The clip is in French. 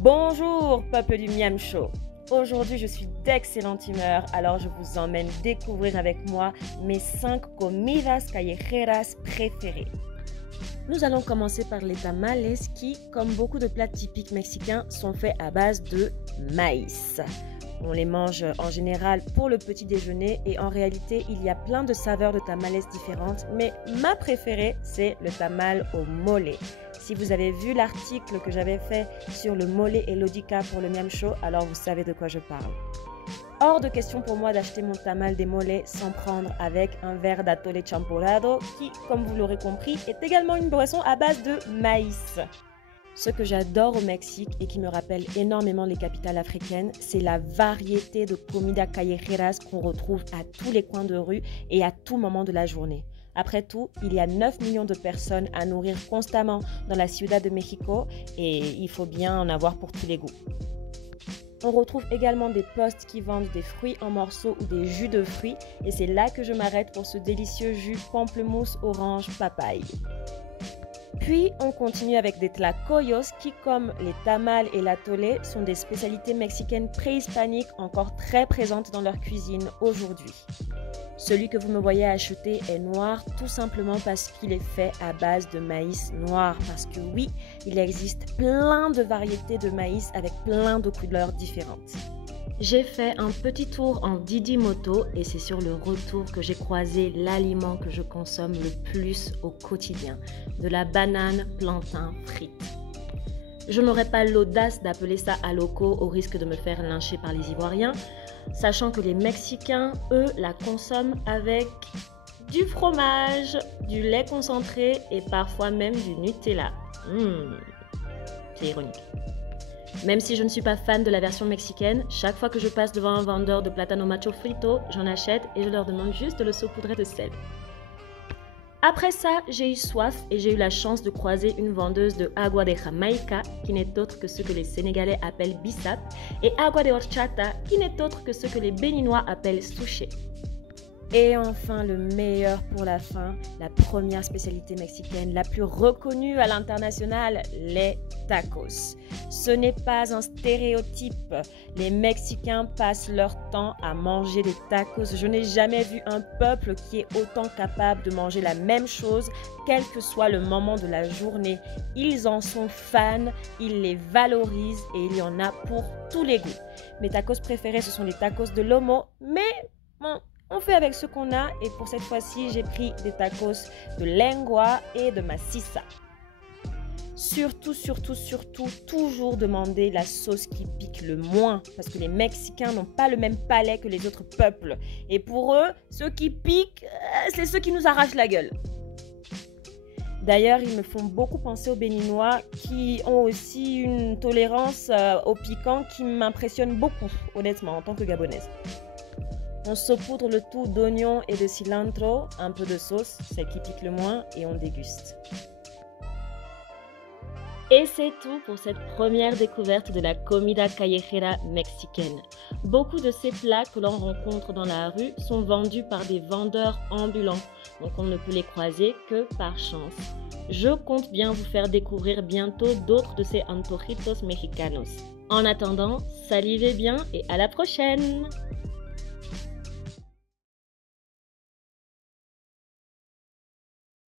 Bonjour peuple du Miam Show. Aujourd'hui je suis d'excellente humeur, alors je vous emmène découvrir avec moi mes 5 comidas callejeras préférées. Nous allons commencer par les tamales qui, comme beaucoup de plats typiques mexicains, sont faits à base de maïs. On les mange en général pour le petit déjeuner et en réalité, il y a plein de saveurs de tamales différentes, mais ma préférée, c'est le tamal au mole. Si vous avez vu l'article que j'avais fait sur le mole et l'odica pour le Miam Show, alors vous savez de quoi je parle. Hors de question pour moi d'acheter mon tamal de mole sans prendre avec un verre d'atole champurrado qui, comme vous l'aurez compris, est également une boisson à base de maïs. Ce que j'adore au Mexique et qui me rappelle énormément les capitales africaines, c'est la variété de comidas callejeras qu'on retrouve à tous les coins de rue et à tout moment de la journée. Après tout, il y a 9 millions de personnes à nourrir constamment dans la Ciudad de México et il faut bien en avoir pour tous les goûts. On retrouve également des postes qui vendent des fruits en morceaux ou des jus de fruits et c'est là que je m'arrête pour ce délicieux jus pamplemousse, orange, papaye. Puis, on continue avec des tlacoyos qui, comme les tamales et l'atole, sont des spécialités mexicaines préhispaniques encore très présentes dans leur cuisine aujourd'hui. Celui que vous me voyez acheter est noir tout simplement parce qu'il est fait à base de maïs noir. Parce que oui, il existe plein de variétés de maïs avec plein de couleurs différentes. J'ai fait un petit tour en Didi Moto et c'est sur le retour que j'ai croisé l'aliment que je consomme le plus au quotidien, de la banane plantain frite. Je n'aurais pas l'audace d'appeler ça aloco au risque de me faire lyncher par les Ivoiriens, sachant que les Mexicains, eux, la consomment avec du fromage, du lait concentré et parfois même du Nutella. C'est ironique. Même si je ne suis pas fan de la version mexicaine, chaque fois que je passe devant un vendeur de plátano macho frito, j'en achète et je leur demande juste de le saupoudrer de sel. Après ça, j'ai eu soif et j'ai eu la chance de croiser une vendeuse de agua de Jamaica, qui n'est autre que ce que les Sénégalais appellent bissap, et agua de horchata, qui n'est autre que ce que les Béninois appellent souché. Et enfin, le meilleur pour la fin, la première spécialité mexicaine, la plus reconnue à l'international, les tacos. Ce n'est pas un stéréotype. Les Mexicains passent leur temps à manger des tacos. Je n'ai jamais vu un peuple qui est autant capable de manger la même chose, quel que soit le moment de la journée. Ils en sont fans, ils les valorisent et il y en a pour tous les goûts. Mes tacos préférés, ce sont les tacos de lomo, mais bon, on fait avec ce qu'on a et pour cette fois-ci, j'ai pris des tacos de lengua et de maciza. Surtout, toujours demander la sauce qui pique le moins parce que les Mexicains n'ont pas le même palais que les autres peuples. Et pour eux, ceux qui piquent, c'est ceux qui nous arrachent la gueule. D'ailleurs, ils me font beaucoup penser aux Béninois qui ont aussi une tolérance au piquant qui m'impressionne beaucoup, honnêtement, en tant que Gabonaise. On saupoudre le tout d'oignons et de cilantro, un peu de sauce, celle qui pique le moins, et on déguste. Et c'est tout pour cette première découverte de la comida callejera mexicaine. Beaucoup de ces plats que l'on rencontre dans la rue sont vendus par des vendeurs ambulants, donc on ne peut les croiser que par chance. Je compte bien vous faire découvrir bientôt d'autres de ces antojitos mexicanos. En attendant, salivez bien et à la prochaine!